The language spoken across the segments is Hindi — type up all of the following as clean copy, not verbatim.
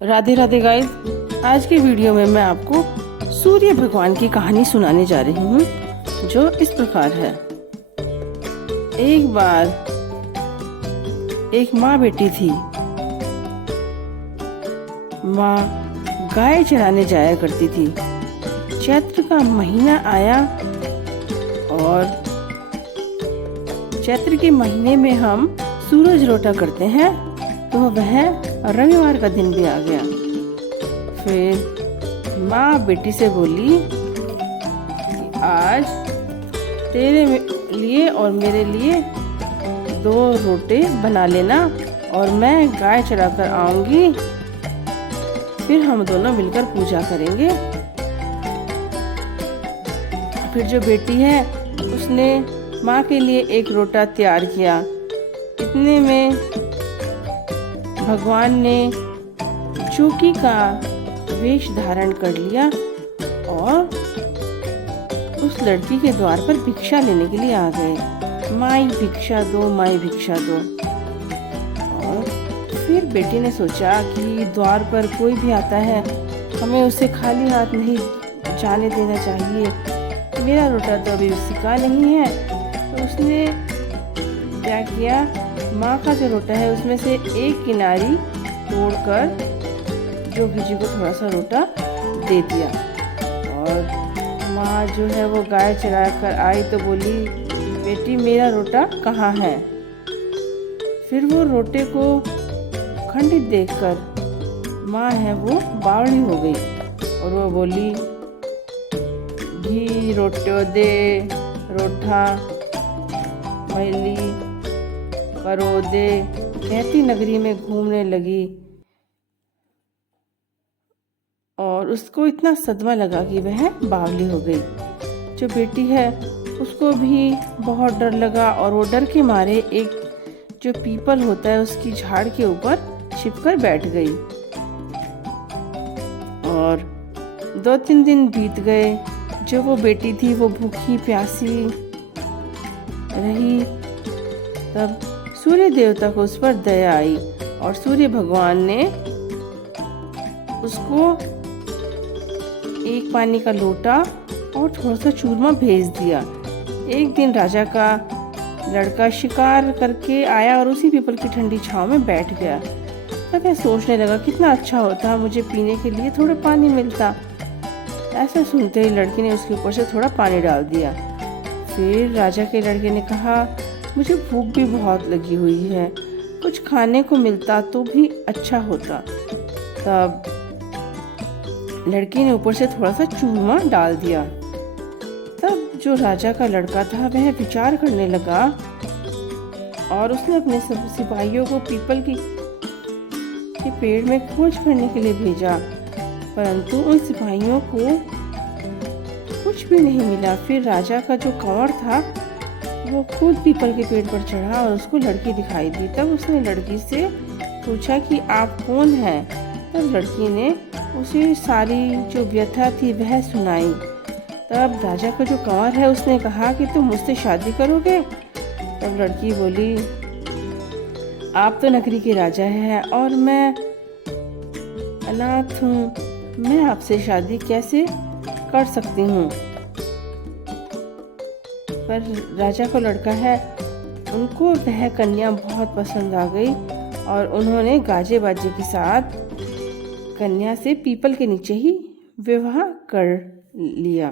राधे राधे गाइस। आज के वीडियो में मैं आपको सूर्य भगवान की कहानी सुनाने जा रही हूँ, जो इस प्रकार है। एक बार एक माँ बेटी थी। माँ गाय चराने जाया करती थी। चैत्र का महीना आया और चैत्र के महीने में हम सूरज रोटा करते हैं, तो वह रविवार का दिन भी आ गया। फिर माँ बेटी से बोली कि आज तेरे लिए और मेरे लिए 2 रोटे बना लेना और मैं गाय चरा कर आऊंगी, फिर हम दोनों मिलकर पूजा करेंगे। फिर जो बेटी है उसने माँ के लिए 1 रोटा तैयार किया। इतने में भगवान ने जोगी का वेश धारण कर लिया और उस लड़की के द्वार पर भिक्षा लेने के लिए आ गए। माई भिक्षा दो, माई भिक्षा दो। और फिर बेटी ने सोचा कि द्वार पर कोई भी आता है, हमें उसे खाली हाथ नहीं जाने देना चाहिए। मेरा रोटा तो अभी सिका नहीं है। तो उसने क्या किया, माँ का जो रोटा है उसमें से एक किनारी तोड़कर जोगी जी को थोड़ा सा रोटा दे दिया। और माँ जो है वो गाय चरा कर आई तो बोली, बेटी मेरा रोटा कहाँ है। फिर वो रोटे को खंडित देखकर माँ है वो बावड़ी हो गई और वो बोली, घी रोटो दे रोठा मैली करो दे। कहती नगरी में घूमने लगी और उसको इतना सदमा लगा कि वह बावली हो गई। जो बेटी है उसको भी बहुत डर लगा और वो डर के मारे एक जो पीपल होता है उसकी झाड़ के ऊपर छिपकर बैठ गई। और 2-3 दिन बीत गए। जो वो बेटी थी वो भूखी प्यासी रही। तब सूर्य देवता को उस पर दया आई और सूर्य भगवान ने उसको एक पानी का लोटा और थोड़ा सा चूरमा भेज दिया। एक दिन राजा का लड़का शिकार करके आया और उसी पीपल की ठंडी छांव में बैठ गया। तब वह सोचने लगा, कितना अच्छा होता मुझे पीने के लिए थोड़ा पानी मिलता। ऐसा सुनते ही लड़की ने उसके ऊपर से थोड़ा पानी डाल दिया। फिर राजा के लड़के ने कहा, मुझे भूख भी बहुत लगी हुई है, कुछ खाने को मिलता तो भी अच्छा होता। तब लड़की ने ऊपर से थोड़ा सा चूरमा डाल दिया। तब जो राजा का लड़का था वह विचार करने लगा और उसने अपने सब सिपाहियों को पीपल के पेड़ में खोज करने के लिए भेजा, परंतु उन सिपाहियों को कुछ भी नहीं मिला। फिर राजा का जो कंवर था वो खुद पीपल के पेड़ पर चढ़ा और उसको लड़की दिखाई दी। तब उसने लड़की से पूछा कि आप कौन हैं। तब लड़की ने उसे सारी जो व्यथा थी वह सुनाई। तब राजा का जो कंवर है उसने कहा कि तुम मुझसे शादी करोगे। तब लड़की बोली, आप तो नगरी के राजा हैं और मैं अनाथ हूँ, मैं आपसे शादी कैसे कर सकती हूँ। पर राजा का लड़का है उनको वह कन्या बहुत पसंद आ गई और उन्होंने गाजे बाजे के साथ कन्या से पीपल के नीचे ही विवाह कर लिया।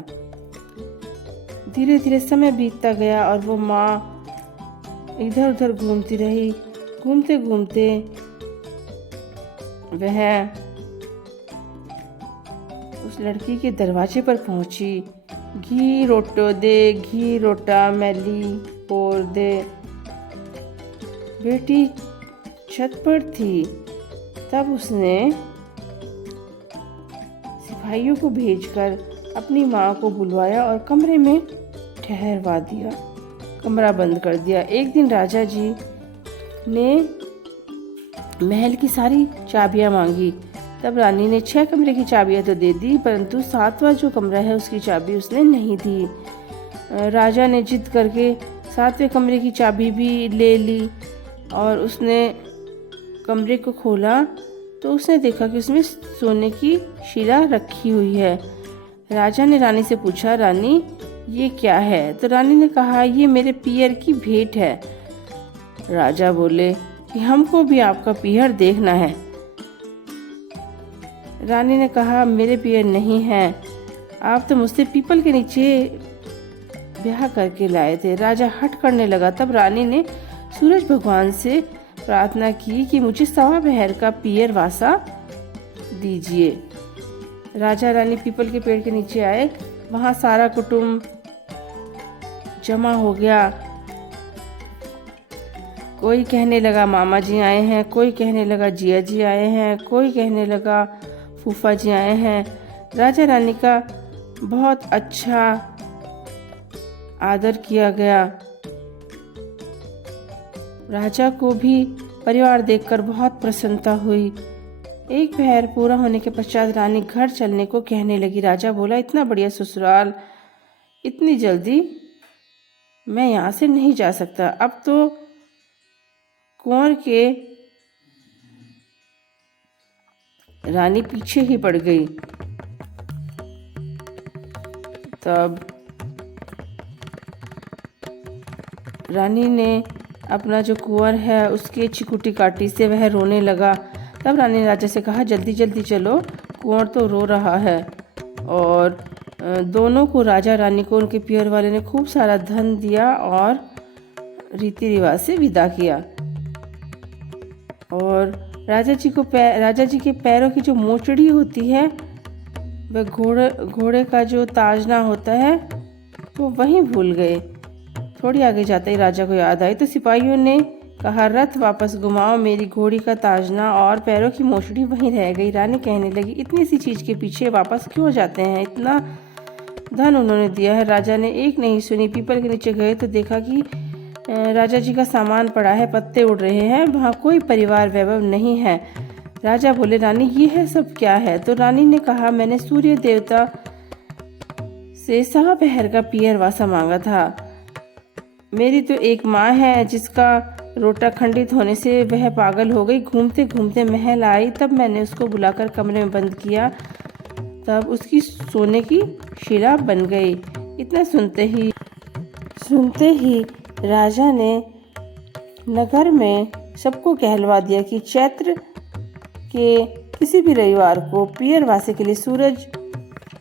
धीरे धीरे समय बीतता गया और वो माँ इधर उधर घूमती रही। घूमते घूमते वह उस लड़की के दरवाजे पर पहुंची। घी रोटो दे, घी रोटा मैली पोर दे। बेटी छत पर थी। तब उसने सिपाहियों को भेजकर अपनी माँ को बुलवाया और कमरे में ठहरवा दिया, कमरा बंद कर दिया। एक दिन राजा जी ने महल की सारी चाबियाँ मांगी। तब रानी ने 6 कमरे की चाबियां तो दे दी, परंतु 7वां जो कमरा है उसकी चाबी उसने नहीं दी। राजा ने जिद करके 7वें कमरे की चाबी भी ले ली और उसने कमरे को खोला तो उसने देखा कि उसमें सोने की शिला रखी हुई है। राजा ने रानी से पूछा, रानी ये क्या है? तो रानी ने कहा, ये मेरे पियर की भेंट है। राजा बोले कि हमको भी आपका पियर देखना है। रानी ने कहा, मेरे पियर नहीं है, आप तो मुझसे पीपल के नीचे ब्याह करके लाए थे। राजा हट करने लगा। तब रानी ने सूरज भगवान से प्रार्थना की कि मुझे 1.25 पहर का पियर वासा दीजिए। राजा रानी पीपल के पेड़ के नीचे आए। वहाँ सारा कुटुंब जमा हो गया। कोई कहने लगा मामा जी आए हैं, कोई कहने लगा जिया जी आए हैं, कोई कहने लगा फूफा जी आए हैं। राजा रानी का बहुत अच्छा आदर किया गया। राजा को भी परिवार देखकर बहुत प्रसन्नता हुई। 1 पहर पूरा होने के पश्चात रानी घर चलने को कहने लगी। राजा बोला, इतना बढ़िया ससुराल, इतनी जल्दी मैं यहाँ से नहीं जा सकता। अब तो कुंवर के रानी पीछे ही पड़ गई। तब रानी ने अपना जो कुंवर है उसके चिकुटी काटी से वह रोने लगा। तब रानी ने राजा से कहा, जल्दी जल्दी चलो, कुंवर तो रो रहा है। और दोनों को, राजा रानी को, उनके पियर वाले ने खूब सारा धन दिया और रीति रिवाज से विदा किया। और राजा जी के पैरों की जो मोचड़ी होती है, वह घोड़े का जो ताजना होता है वो वहीं भूल गए। थोड़ी आगे जाते ही राजा को याद आई तो सिपाहियों ने कहा, रथ वापस घुमाओ, मेरी घोड़ी का ताजना और पैरों की मोचड़ी वहीं रह गई। रानी कहने लगी, इतनी सी चीज़ के पीछे वापस क्यों जाते हैं? इतना धन उन्होंने दिया है। राजा ने एक नहीं सुनी। पीपल के नीचे गए तो देखा कि राजा जी का सामान पड़ा है, पत्ते उड़ रहे हैं, वहाँ कोई परिवार वैभव नहीं है। राजा बोले, रानी ये है सब क्या है? तो रानी ने कहा, मैंने सूर्य देवता से 1.25 पहर का पियर वासा मांगा था। मेरी तो एक माँ है जिसका रोटा खंडित होने से वह पागल हो गई। घूमते घूमते महल आई, तब मैंने उसको बुलाकर कमरे में बंद किया, तब उसकी सोने की शिला बन गई। इतना सुनते ही राजा ने नगर में सबको कहलवा दिया कि चैत्र के किसी भी रविवार को पियर वासे के लिए सूरज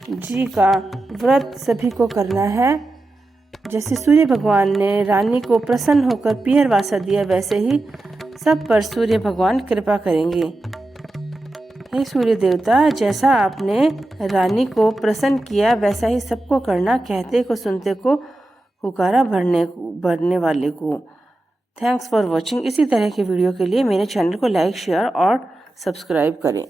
जी का व्रत सभी को करना है। जैसे सूर्य भगवान ने रानी को प्रसन्न होकर पियर वासा दिया, वैसे ही सब पर सूर्य भगवान कृपा करेंगे। हे सूर्य देवता, जैसा आपने रानी को प्रसन्न किया वैसा ही सबको करना। कहते को सुनते को, हुकारा भरने वाले को। Thanks for watching. इसी तरह के वीडियो के लिए मेरे चैनल को लाइक, शेयर और सब्सक्राइब करें।